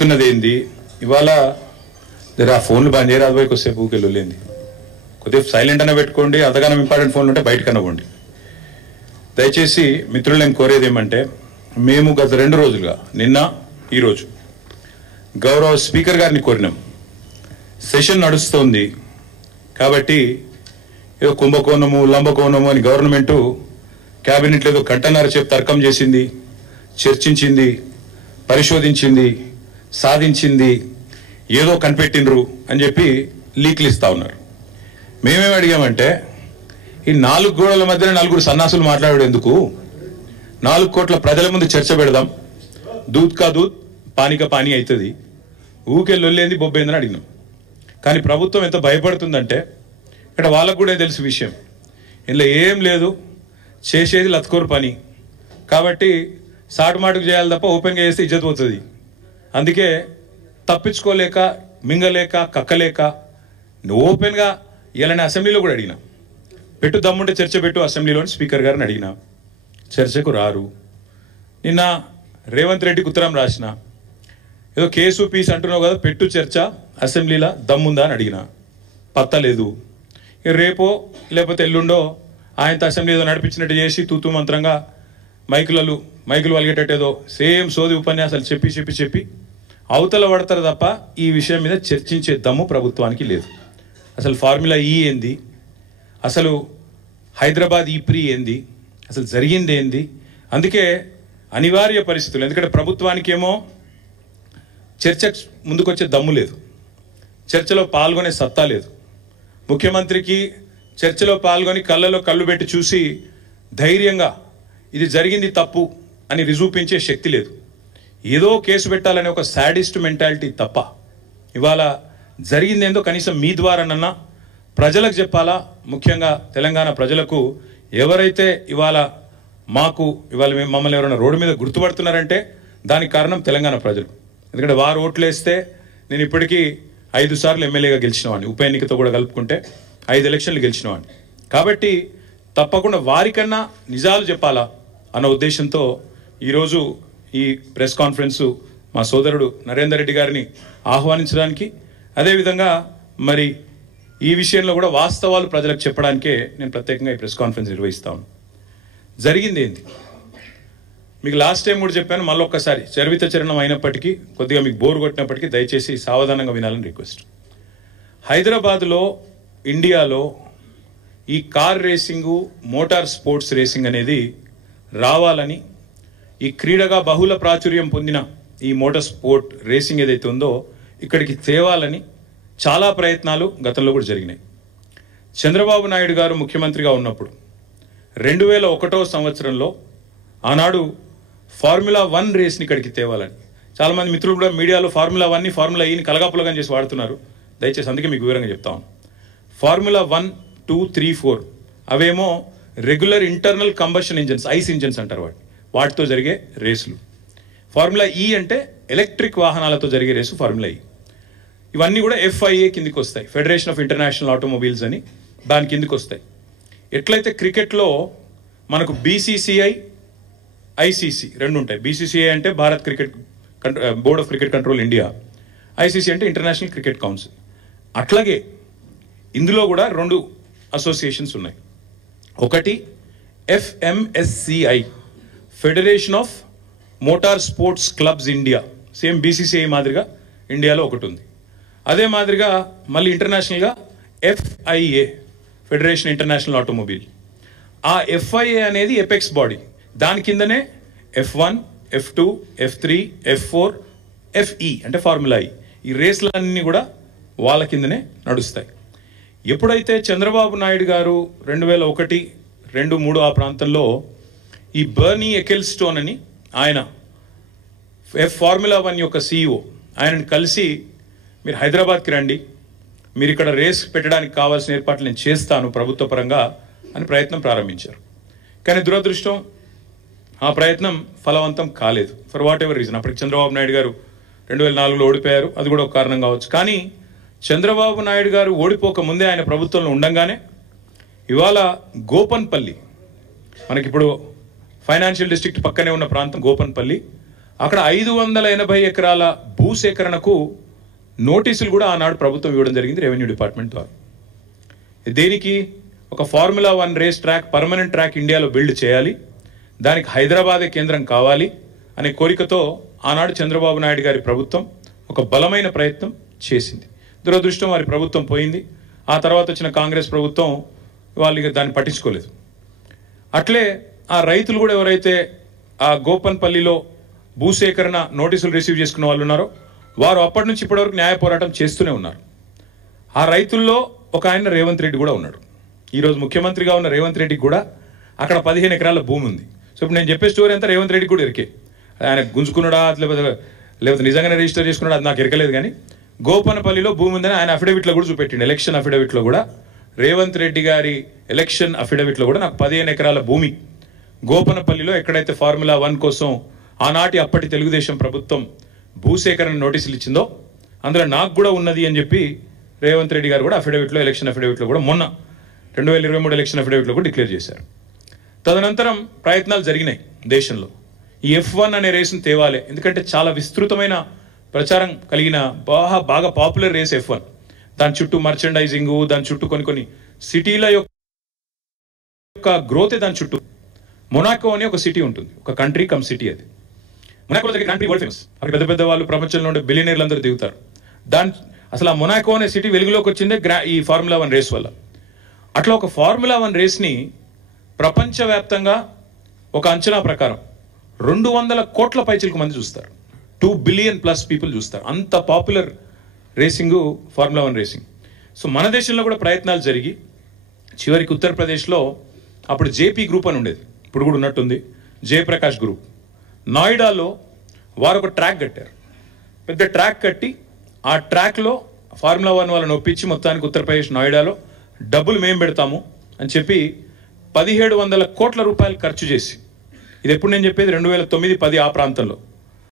జరుగుతున్నది ఏంది ఇవాళ జర ఆ ఫోన్లు బంద్ చేయరాదు పోయి కొద్దిసేపు ఊకెళ్ళింది కొద్దిగా సైలెంట్ అన్న పెట్టుకోండి అంతగానో ఇంపార్టెంట్ ఫోన్లు ఉంటే బయటకన్నా పోండి దయచేసి మిత్రులు నేను కోరేది ఏమంటే మేము గత 2 రోజులుగా నిన్న ఈరోజు గౌరవ స్పీకర్ గారిని కోరినాం సెషన్ నడుస్తోంది కాబట్టి ఏదో కుంభకోణము లంబకోణము అని గవర్నమెంటు క్యాబినెట్ ఏదో గంటన్నర సేపు తర్కం చేసింది చర్చించింది పరిశోధించింది సాధించింది ఏదో కనిపెట్టినరు అని చెప్పి లీక్లు ఇస్తా ఉన్నారు మేమేం అడిగామంటే ఈ 4 గోడల మధ్యన 4 సన్నాసులు మాట్లాడాడు ఎందుకు 4 కోట్ల ప్రజల ముందు చర్చ పెడదాం దూద్ కా దూద్ పానీ కా పానీ అవుతుంది ఊకెళ్ళొల్లేంది బొబ్బేందని అడిగినాం కానీ ప్రభుత్వం ఎంత భయపడుతుందంటే ఇక్కడ వాళ్ళకు కూడా తెలుసు విషయం ఇందులో ఏం లేదు చేసేది లత్కోరు పని కాబట్టి సాటుమాటుకు చేయాలి తప్ప ఓపెన్గా చేస్తే ఇజ్జత్ పోతుంది అందుకే తప్పించుకోలేక మింగలేక కక్కలేక ఓపెన్గా ఇలానే అసెంబ్లీలో కూడా అడిగినా పెట్టు దమ్ముంటే చర్చ పెట్టు అసెంబ్లీలోని స్పీకర్ గారిని అడిగినా చర్చకు రారు నిన్న రేవంత్ రెడ్డికి ఉత్తరం రాసిన ఏదో కేసు పీస్ అంటున్నావు కదా పెట్టు చర్చ అసెంబ్లీలో దమ్ముందా అని అడిగిన పత్తలేదు రేపో లేకపోతే ఎల్లుండో ఆయనతో అసెంబ్లీ ఏదో నడిపించినట్టు చేసి తూతూ మంత్రంగా మైకులు వలిగేటట్టేదో సేమ్ సోది ఉపన్యాసాలు చెప్పి అవతల పడతారు తప్ప ఈ విషయం మీద చర్చించే దమ్ము ప్రభుత్వానికి లేదు అసలు ఫార్ములా ఈ ఏంది అసలు హైదరాబాద్ ఈ ప్రీ ఏంది అసలు జరిగింది ఏంది అందుకే అనివార్య పరిస్థితులు ఎందుకంటే ప్రభుత్వానికి ఏమో చర్చ ముందుకొచ్చే దమ్ము లేదు చర్చలో పాల్గొనే సత్తా లేదు ముఖ్యమంత్రికి చర్చలో పాల్గొని కళ్ళలో కళ్ళు పెట్టి చూసి ధైర్యంగా ఇది జరిగింది తప్పు అని రుజువుపించే శక్తి లేదు ఏదో కేసు పెట్టాలనే ఒక సాడిస్ట్ మెంటాలిటీ తప్ప ఇవాళ జరిగిందేందో కనీసం మీ ద్వారానన్నా ప్రజలకు చెప్పాలా ముఖ్యంగా తెలంగాణ ప్రజలకు ఎవరైతే ఇవాళ మమ్మల్ని ఎవరైనా రోడ్డు మీద గుర్తుపడుతున్నారంటే దానికి కారణం తెలంగాణ ప్రజలు ఎందుకంటే వారు ఓట్లు వేస్తే నేను ఇప్పటికీ 5 సార్లు ఎమ్మెల్యేగా గెలిచినవాడిని ఉప ఎన్నికతో కూడా కలుపుకుంటే 5 ఎలక్షన్లు గెలిచినవాడిని కాబట్టి తప్పకుండా వారికన్నా నిజాలు చెప్పాలా అన్న ఉద్దేశంతో ఈరోజు ఈ ప్రెస్ కాన్ఫరెన్సు మా సోదరుడు నరేందర్ రెడ్డి గారిని ఆహ్వానించడానికి అదేవిధంగా మరి ఈ విషయంలో కూడా వాస్తవాలు ప్రజలకు చెప్పడానికే నేను ప్రత్యేకంగా ఈ ప్రెస్ కాన్ఫరెన్స్ నిర్వహిస్తాను జరిగింది ఏంది మీకు లాస్ట్ టైం కూడా చెప్పాను మళ్ళీ ఒక్కసారి చరిత్ర చరణం అయినప్పటికీ కొద్దిగా మీకు బోర్ కొట్టినప్పటికీ దయచేసి సావధానంగా వినాలని రిక్వెస్ట్ హైదరాబాద్లో ఇండియాలో ఈ car racing motor sports racing అనేది రావాలని ఈ క్రీడగా బహుళ ప్రాచుర్యం పొందిన ఈ మోటార్ స్పోర్ట్ రేసింగ్ ఏదైతే ఉందో ఇక్కడికి తేవాలని చాలా ప్రయత్నాలు గతంలో కూడా జరిగినాయి చంద్రబాబు నాయుడు గారు ముఖ్యమంత్రిగా ఉన్నప్పుడు 2001వ సంవత్సరంలో ఆనాడు ఫార్ములా 1 రేస్ని ఇక్కడికి తేవాలని చాలామంది మిత్రులు కూడా మీడియాలో ఫార్ములా 1ని ఫార్ములా ఈని కలగాపులగం చేసి వాడుతున్నారు దయచేసి అందుకే మీకు వివరంగా చెప్తాను ఫార్ములా 1, 2, 3, 4 అవేమో regular internal combustion engines ice engines అంటారు వాటితో జరిగే రేసులు ఫార్ములా ఈ అంటే ఎలక్ట్రిక్ వాహనాలతో జరిగే రేసు ఫార్ములా ఈ ఇవన్నీ కూడా FIA కిందికి వస్తాయి ఫెడరేషన్ ఆఫ్ ఇంటర్నేషనల్ ఆటోమొబైల్స్ అని దాని కిందికి వస్తాయి ఎట్లయితే క్రికెట్లో మనకు BCCI ICC 2 ఉంటాయి BCCI అంటే Bharat cricket board of cricket control India ICC అంటే ఇంటర్నేషనల్ క్రికెట్ కౌన్సిల్ అట్లాగే ఇందులో కూడా 2 అసోసియేషన్స్ ఉన్నాయి ఒకటి FMSCI federation of motor sports clubs India same BCCI మాదిరిగా ఇండియాలో ఒకటి ఉంది అదే మాదిరిగా మళ్ళీ ఇంటర్నేషనల్గా FIA ఫెడరేషన్ ఇంటర్నేషనల్ ఆటోమొబైల్ ఆ FIA అనేది ఎపెక్స్ బాడీ దాని కిందనే F1, F2, F3, F4, FE అంటే ఫార్ములా ఈ రేస్లన్నీ కూడా వాళ్ళ కిందనే నడుస్తాయి ఎప్పుడైతే చంద్రబాబు నాయుడు గారు 2001, 2, 3 ఆ ప్రాంతంలో ఈ బర్నీ ఎకెల్స్టోన్ అని ఆయన ఫార్ములా 1 యొక్క CEO ఆయనను కలిసి మీరు హైదరాబాద్కి రండి మీరు ఇక్కడ రేస్ పెట్టడానికి కావాల్సిన ఏర్పాట్లు నేను చేస్తాను ప్రభుత్వ పరంగా అని ప్రయత్నం ప్రారంభించారు కానీ దురదృష్టం ఆ ప్రయత్నం ఫలవంతం కాలేదు ఫర్ వాట్ ఎవర్ రీజన్ అప్పటికి చంద్రబాబు నాయుడు గారు 2004లో ఓడిపోయారు అది కూడా ఒక కారణం కావచ్చు కానీ చంద్రబాబు నాయుడు గారు ఓడిపోక ముందే ఆయన ప్రభుత్వంలో ఉండంగానే ఇవాళ గోపన్పల్లి మనకిప్పుడు ఫైనాన్షియల్ డిస్ట్రిక్ట్ పక్కనే ఉన్న ప్రాంతం గోపన్పల్లి అక్కడ 580 ఎకరాల భూసేకరణకు నోటీసులు కూడా ఆనాడు ప్రభుత్వం ఇవ్వడం జరిగింది రెవెన్యూ డిపార్ట్మెంట్ ద్వారా. దేనికి? ఒక formula 1 race track, permanent track ఇండియాలో బిల్డ్ చేయాలి, దానికి హైదరాబాదే కేంద్రం కావాలి అనే కోరికతో ఆనాడు చంద్రబాబు నాయుడు గారి ప్రభుత్వం ఒక బలమైన ప్రయత్నం చేసింది. దురదృష్టం వారి ప్రభుత్వం పోయింది. ఆ తర్వాత వచ్చిన కాంగ్రెస్ ప్రభుత్వం వాళ్ళు దాన్ని పట్టించుకోలేదు. అట్లే ఆ రైతులు కూడా ఎవరైతే ఆ గోపన్పల్లిలో భూసేకరణ నోటీసులు రిసీవ్ చేసుకున్న వాళ్ళు ఉన్నారో వారు అప్పటి నుంచి ఇప్పటివరకు న్యాయ పోరాటం చేస్తూనే ఉన్నారు. ఆ రైతుల్లో ఒక ఆయన రేవంత్ రెడ్డి కూడా ఉన్నాడు. ఈరోజు ముఖ్యమంత్రిగా ఉన్న రేవంత్ రెడ్డికి కూడా అక్కడ 15 ఎకరాల భూమి ఉంది. సో ఇప్పుడు నేను చెప్పే స్టోరీ అంతా రేవంత్ రెడ్డి కూడా ఎరికే. ఆయన గుంజుకున్నాడా లేకపోతే నిజంగానే రిజిస్టర్ చేసుకున్నాడా అది నాకు ఎరకలేదు. కానీ గోపనపల్లిలో భూమి ఉందని ఆయన అఫిడవిట్లో కూడా చూపెట్టిండు. ఎలక్షన్ అఫిడవిట్లో కూడా రేవంత్ రెడ్డి గారి ఎలక్షన్ అఫిడవిట్లో కూడా నాకు 15 ఎకరాల భూమి గోపనపల్లిలో ఎక్కడైతే ఫార్ములా 1 కోసం ఆనాటి అప్పటి తెలుగుదేశం ప్రభుత్వం భూసేకరణ నోటీసులు ఇచ్చిందో అందులో నాకు కూడా ఉన్నది అని చెప్పి రేవంత్ రెడ్డి గారు కూడా అఫిడవిట్లో ఎలక్షన్ అఫిడవిట్లో కూడా మొన్న 2023 ఎలక్షన్ అఫిడవిట్లో కూడా డిక్లేర్ చేశారు. తదనంతరం ప్రయత్నాలు జరిగినాయి దేశంలో. ఈ F1 అనే రేసును తేవాలి, ఎందుకంటే చాలా విస్తృతమైన ప్రచారం కలిగిన బాగా పాపులర్ రేస్ F1. దాని చుట్టూ మర్చెండైజింగ్, దాని చుట్టూ కొన్ని సిటీల యొక్క గ్రోతే దాని చుట్టూ. మొనాకో అనే ఒక సిటీ ఉంటుంది, ఒక కంట్రీ కమ్ సిటీ. అది మొనాకో దగ్గర కంట్రీ వరల్డ్ ఫేమస్. అక్కడ పెద్ద పెద్ద వాళ్ళు ప్రపంచంలో ఉండే బిలియనీర్లు అందరూ దిగుతారు. అసలు ఆ మొనాకో అనే సిటీ వెలుగులోకి వచ్చిందే ఈ ఫార్ములా 1 రేస్ వల్ల. అట్లా ఒక ఫార్ములా 1 రేస్ని ప్రపంచవ్యాప్తంగా ఒక అంచనా ప్రకారం 200 కోట్ల పైచిలకు మంది చూస్తారు. 2 బిలియన్ ప్లస్ పీపుల్ చూస్తారు. అంత popular racing formula 1 racing. So మన దేశంలో కూడా ప్రయత్నాలు జరిగి చివరికి ఉత్తరప్రదేశ్లో అప్పుడు జేపీ గ్రూప్ అని ఉండేది, ఇప్పుడు కూడా ఉన్నట్టుంది, జయప్రకాష్ గ్రూప్. నోయిడాలో వారు ఒక ట్రాక్ కట్టారు. పెద్ద ట్రాక్ కట్టి ఆ ట్రాక్లో ఫార్ములా 1 వాళ్ళని ఒప్పించి మొత్తానికి ఉత్తరప్రదేశ్ నోయిడాలో డబ్బులు మేము పెడతాము అని చెప్పి 1700 కోట్ల రూపాయలు ఖర్చు చేసి, ఇది ఎప్పుడు నేను చెప్పేది 2009-10 ఆ ప్రాంతంలో